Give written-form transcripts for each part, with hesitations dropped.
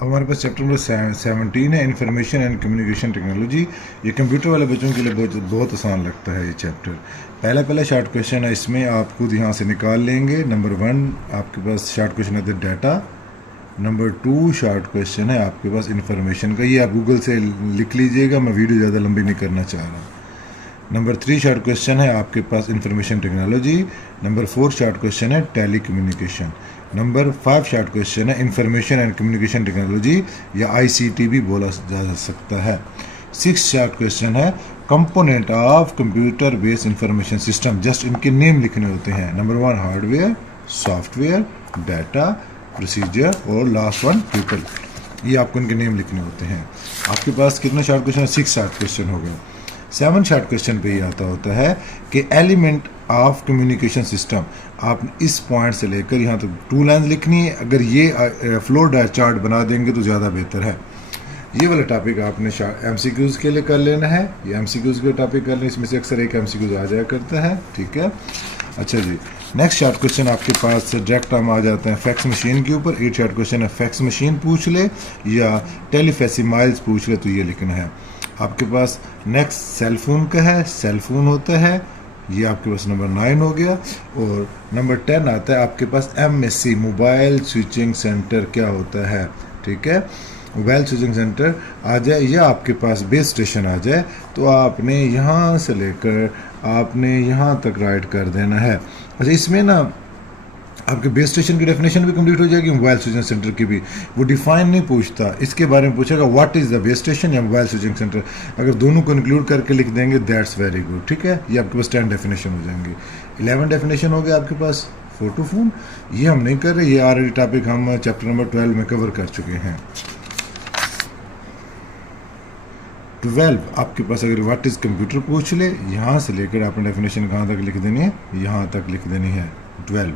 हमारे पास chapter number 17 है, information and communication technology. ये कंप्यूटर वाले बच्चों के लिए बहुत आसान लगता है ये चैप्टर। पहला शॉर्ट क्वेश्चन है, इसमें आप खुद यहाँ से निकाल लेंगे। नंबर 1 आपके पास शॉर्ट क्वेश्चन है डाटा। नंबर 2 शॉर्ट क्वेश्चन है आपके पास इंफॉर्मेशन का, ये आप गूगल से लिख लीजिएगा, मैं वीडियो ज़्यादा लंबी नहीं करना चाह रहा। नंबर 3 शॉर्ट क्वेश्चन है आपके पास information technology. Number 4 short question है telecommunication. Number 5 short question है इंफॉर्मेशन एंड कम्युनिकेशन टेक्नोलॉजी या ICT भी बोला जा सकता है। 6 शॉर्ट क्वेश्चन है component of computer based information system, just इनके नेम लिखने होते हैं। Number 1 hardware, software, data, procedure और लास्ट 1 पीपल, ये आपको इनके नेम लिखने होते हैं। आपके पास कितने शॉर्ट क्वेश्चन? 6 शॉर्ट क्वेश्चन हो गए। 7 शॉर्ट क्वेश्चन पे ये आता होता है कि एलिमेंट ऑफ कम्युनिकेशन सिस्टम, आप इस पॉइंट से लेकर यहाँ तक 2 लाइन लिखनी है। अगर ये फ्लोर चार्ट बना देंगे तो ज़्यादा बेहतर है। ये वाला टॉपिक आपने MCQs के लिए कर लेना है, ये MCQs के टॉपिक कर लें, इसमें से अक्सर एक MCQs आ जाया करता है, ठीक है। अच्छा जी, नेक्स्ट शॉर्ट क्वेश्चन आपके पास डायरेक्ट हम आ जाते हैं फैक्स मशीन के ऊपर। 8 शॉर्ट क्वेश्चन है फैक्स मशीन पूछ ले या टेलीफेसिमाइल्स पूछ ले तो ये लिखना है। आपके पास नेक्स्ट सेलफोन का है, सेलफोन होता है, ये आपके पास नंबर 9 हो गया। और नंबर 10 आता है आपके पास MSC मोबाइल स्विचिंग सेंटर क्या होता है, ठीक है। मोबाइल स्विचिंग सेंटर आ जाए या आपके पास बेस स्टेशन आ जाए तो आपने यहाँ से लेकर आपने यहाँ तक राइट कर देना है। अच्छा, इसमें ना आपके बेस स्टेशन की डेफिनेशन भी कंप्लीट हो जाएगी, मोबाइल स्विचिंग सेंटर की भी। वो डिफाइन नहीं पूछता, इसके बारे में पूछेगा what is the base station या मोबाइल स्विचिंग सेंटर। अगर दोनों को इंक्लूड करके लिख देंगे दैट्स वेरी गुड, ठीक है। ये आपके पास 10 डेफिनेशन हो जाएंगी। 11 डेफिनेशन हो गया आपके पास फोटो फोन, ये हम नहीं कर रहे, ये ऑलरेडी टॉपिक हम चैप्टर नंबर 12 में कवर कर चुके हैं। 12 आपके पास अगर व्हाट इज़ कंप्यूटर पूछ ले, यहाँ से लेकर आपने डेफिनेशन कहाँ तक लिख देनी है, यहाँ तक लिख देनी है 12।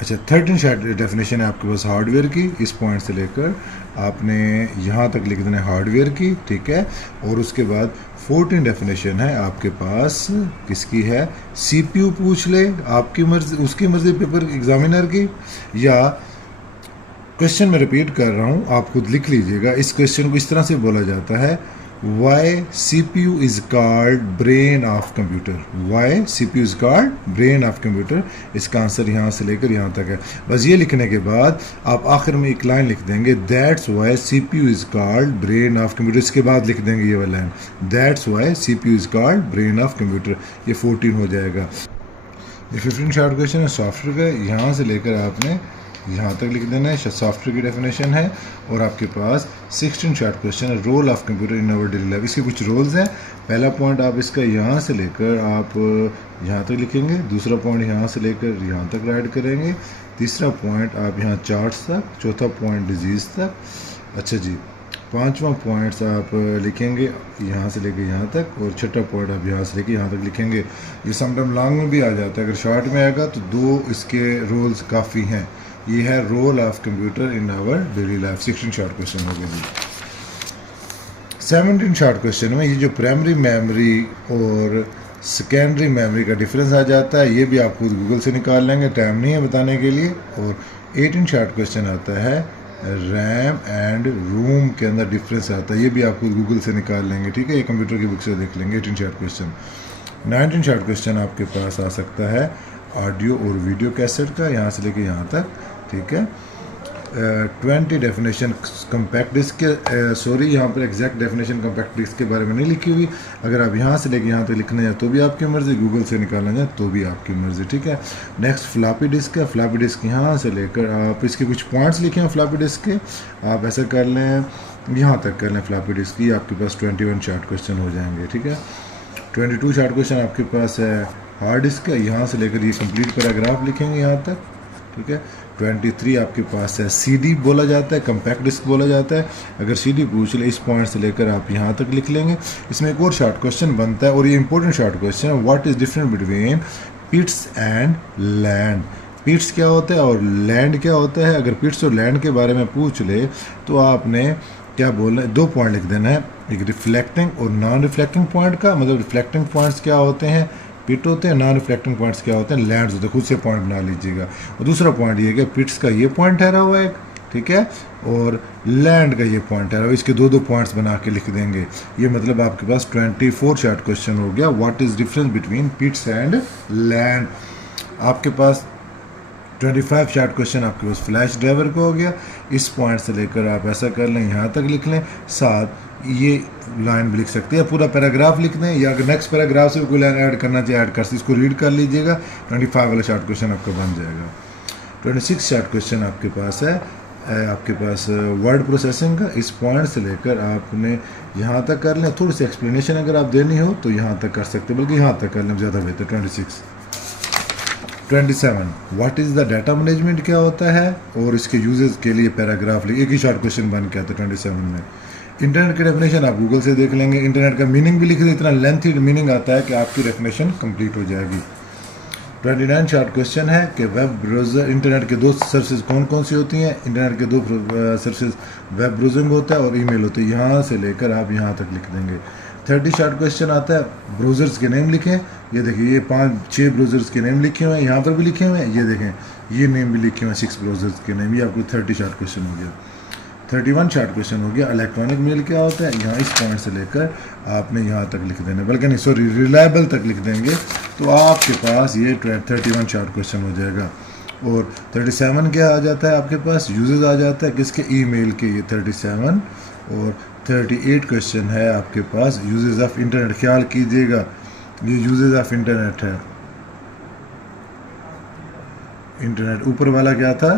अच्छा, 13 डेफिनेशन है आपके पास हार्डवेयर की, इस पॉइंट से लेकर आपने यहाँ तक लिख देना है हार्डवेयर की, ठीक है। और उसके बाद 14 डेफिनेशन है आपके पास किसकी है, CPU पूछ ले, आपकी मर्जी, उसकी मर्जी पेपर एग्जामिनर की। या क्वेश्चन में रिपीट कर रहा हूँ, आप खुद लिख लीजिएगा। इस क्वेश्चन को इस तरह से बोला जाता है Why CPU is called brain of computer? Why CPU is called brain of computer? इसका आंसर यहाँ से लेकर यहाँ तक है। बस ये लिखने के बाद आप आखिर में एक लाइन लिख देंगे That's why CPU is called brain of computer। इसके बाद लिख देंगे ये वाला line That's why CPU is called brain of computer। ये 14 हो जाएगा। ये 15 शॉर्ट क्वेश्चन है सॉफ्टवेयर का, यहाँ से लेकर आपने यहाँ तक लिख देना है, सॉफ्टवेयर की डेफिनेशन है। और आपके पास 16 शॉर्ट क्वेश्चन है role of computer in our daily life. इसके कुछ रोल्स हैं। पहला पॉइंट आप इसका यहाँ से लेकर आप यहाँ तक लिखेंगे, दूसरा पॉइंट यहाँ से लेकर यहाँ तक राइट करेंगे, तीसरा पॉइंट आप यहाँ चार्ट्स तक, चौथा पॉइंट डिजीज़ तक। अच्छा जी, 5वां पॉइंट्स आप लिखेंगे यहाँ से लेकर यहाँ तक, और छठा पॉइंट आप यहाँ से लेकर यहाँ तक लिखेंगे। ये समटाइम लॉन्ग में भी आ जाता है, अगर शॉर्ट में आएगा तो 2 इसके रोल्स काफ़ी हैं। ये है role of computer in our daily life. 16 short question हो गए जी। 17 शॉर्ट क्वेश्चन में ये जो प्राइमरी मेमोरी और सेकेंडरी मेमोरी का डिफरेंस आ जाता है, ये भी आप खुद गूगल से निकाल लेंगे, टाइम नहीं है बताने के लिए। और 18 शॉर्ट क्वेश्चन आता है रैम एंड रोम के अंदर डिफरेंस आता है, ये भी आप खुद गूगल से निकाल लेंगे, ठीक है। ये कंप्यूटर की बुक से देख लेंगे 18 शॉर्ट क्वेश्चन। 19 शॉर्ट क्वेश्चन आपके पास आ सकता है ऑडियो और वीडियो कैसेट का, यहाँ से लेके यहाँ तक, ठीक है। 20 डेफिनेशन कम्पैक्ट डिस्क के, सॉरी यहाँ पर एग्जैक्ट डेफिनेशन कम्पैक्ट डिस्क के बारे में नहीं लिखी हुई। अगर आप यहाँ से लेके यहाँ तक लिखना चाहें तो भी आपकी मर्ज़ी, गूगल से निकालना चाहें तो भी आपकी मर्ज़ी, ठीक है। नेक्स्ट फ्लॉपी डिस्क है। फ्लॉपी डिस्क यहाँ से लेकर आप इसके कुछ पॉइंट्स लिखे हैं फ्लॉपी डिस्क के, आप ऐसा कर लें, यहाँ तक कर लें फ्लॉपी डिस्क की, आपके पास 21 शॉर्ट क्वेश्चन हो जाएंगे, ठीक है। 22 शॉर्ट क्वेश्चन आपके पास है हार्ड डिस्क है, यहाँ से लेकर ये कंप्लीट पैराग्राफ लिखेंगे यहाँ तक, ठीक है। 23 आपके पास है CD बोला जाता है, कम्पैक्ट डिस्क बोला जाता है। अगर CD पूछ ले, इस पॉइंट से लेकर आप यहाँ तक लिख लेंगे। इसमें एक और शॉर्ट क्वेश्चन बनता है और ये इंपॉर्टेंट शॉर्ट क्वेश्चन है, what is difference between pits and land. Pits क्या होता है और लैंड क्या होता है। अगर पिट्स और लैंड के बारे में पूछ ले तो आपने क्या बोलना है, 2 पॉइंट लिख देना है, एक रिफ्लेक्टिंग और नॉन रिफ्लेक्टिंग पॉइंट का। मतलब रिफ्लेक्टिंग पॉइंट्स क्या होते हैं, पिट होते हैं, नॉन रिफ्लेक्टिंग पॉइंट्स क्या होते हैं, लैंड्स होते हैं। खुद से पॉइंट बना लीजिएगा। और दूसरा पॉइंट ये कि पिट्स का ये पॉइंट ठहरा हुआ है, ठीक है। और लैंड का ये पॉइंट है, इसके दो पॉइंट्स बना के लिख देंगे। ये मतलब आपके पास 24 शॉर्ट क्वेश्चन हो गया। What is difference between pits and land. आपके पास 25 शॉर्ट क्वेश्चन आपके पास फ्लैश ड्राइवर को हो गया। इस पॉइंट से लेकर आप ऐसा कर लें, यहाँ तक लिख लें, साथ ये लाइन भी लिख सकते हैं, पूरा पैराग्राफ लिख दें, या अगर नेक्स्ट पैराग्राफ से कोई लाइन ऐड करना चाहिए ऐड कर सकते, इसको रीड कर लीजिएगा। 25 वाला शॉर्ट क्वेश्चन आपका बन जाएगा। 26 शॉर्ट क्वेश्चन आपके पास है आपके पास वर्ड प्रोसेसिंग का। इस पॉइंट से लेकर आपने यहाँ तक कर लें, थोड़ी सी एक्सप्लेनेशन अगर आप देनी हो तो यहाँ तक कर सकते, बल्कि यहाँ तक कर लें ज़्यादा बेहतर। 27 what is the data management क्या होता है और इसके यूजेस के लिए पैराग्राफ लिख, एक ही शॉर्ट क्वेश्चन बन के आता है 27 में। इंटरनेट की डेफिनेशन आप गूगल से देख लेंगे। इंटरनेट का मीनिंग भी लिख दें, इतना लेंथी मीनिंग आता है कि आपकी डेफिनेशन कंप्लीट हो जाएगी। 29 शॉर्ट क्वेश्चन है कि वेब ब्राउज़र, इंटरनेट के दो सर्विसेज कौन कौन सी होती हैं। इंटरनेट के दो सर्विसेज वेब ब्राउजिंग होता है और ईमेल होता है, यहाँ से लेकर आप यहाँ तक लिख देंगे। 30 शॉर्ट क्वेश्चन आता है ब्राउज़र्स के नेम लिखें। ये देखिए, ये 5-6 ब्राउज़र्स के नेम लिखे हुए हैं, यहाँ पर भी लिखे हुए हैं, ये देखें ये नेम भी लिखे हुए हैं 6 ब्राउज़र्स के नेम। ये आपको 30 शॉर्ट क्वेश्चन हो गया। 31 शॉर्ट क्वेश्चन हो गया इलेक्ट्रॉनिक मेल क्या होता है। यहाँ इस पॉइंट से लेकर आपने यहाँ तक लिख देना, बल्कि नहीं सॉरी रिलायबल तक लिख देंगे, तो आपके पास ये 31 शॉर्ट क्वेश्चन हो जाएगा। और 37 क्या आ जाता है आपके पास, यूजेस आ जाता है किसके, ईमेल के, ये 37। और 38 क्वेश्चन है आपके पास यूजेस ऑफ इंटरनेट। ख्याल कीजिएगा ये यूजेस ऑफ इंटरनेट है। इंटरनेट ऊपर वाला क्या था,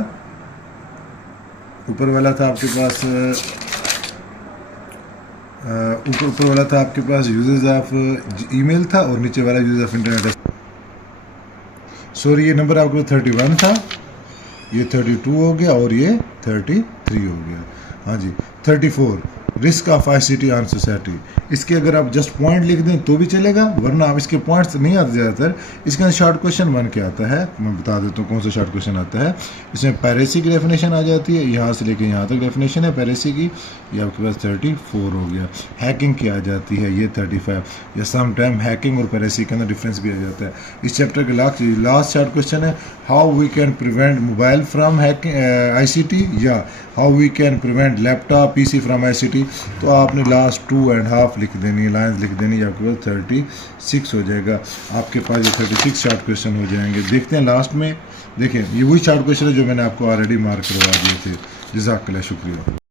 ऊपर वाला था आपके पास ऊपर वाला था आपके पास यूजेस ऑफ ईमेल था, और नीचे वाला यूजेस ऑफ इंटरनेट है। सॉरी, ये नंबर आपके 31 था, ये 32 हो गया और ये 33 हो गया। हाँ जी, 34 risk of ICT on society. इसके अगर आप जस्ट पॉइंट लिख दें तो भी चलेगा, वरना आप इसके पॉइंट्स नहीं आते ज़्यादातर। इसके अंदर शॉर्ट क्वेश्चन बन के आता है, मैं बता देता हूँ कौन सा शॉर्ट क्वेश्चन आता है। इसमें पैरेसी की डेफिनेशन आ जाती है, यहाँ से लेकर यहाँ तक डेफिनेशन है पैरेसी की, ये आपके पास 34 हो गया। हैकिंग की आ जाती है, ये 35, या सम टाइम हैकिंग और पैरेसी के अंदर डिफरेंस भी आ जाता है। इस चैप्टर के लास्ट शॉर्ट क्वेश्चन है how we can prevent mobile from hacking ICT, या how we can prevent laptop PC from ICT. तो आपने लास्ट 2.5 लिख देनी है, लाइन्स लिख देनी है, आपके पास 36 हो जाएगा। आपके पास ये 36 शॉर्ट क्वेश्चन हो जाएंगे। देखते हैं लास्ट में, देखें ये वही शॉर्ट क्वेश्चन है जो मैंने आपको ऑलरेडी मार्क करवा दिए थे। जज़ाकल्लाह, शुक्रिया।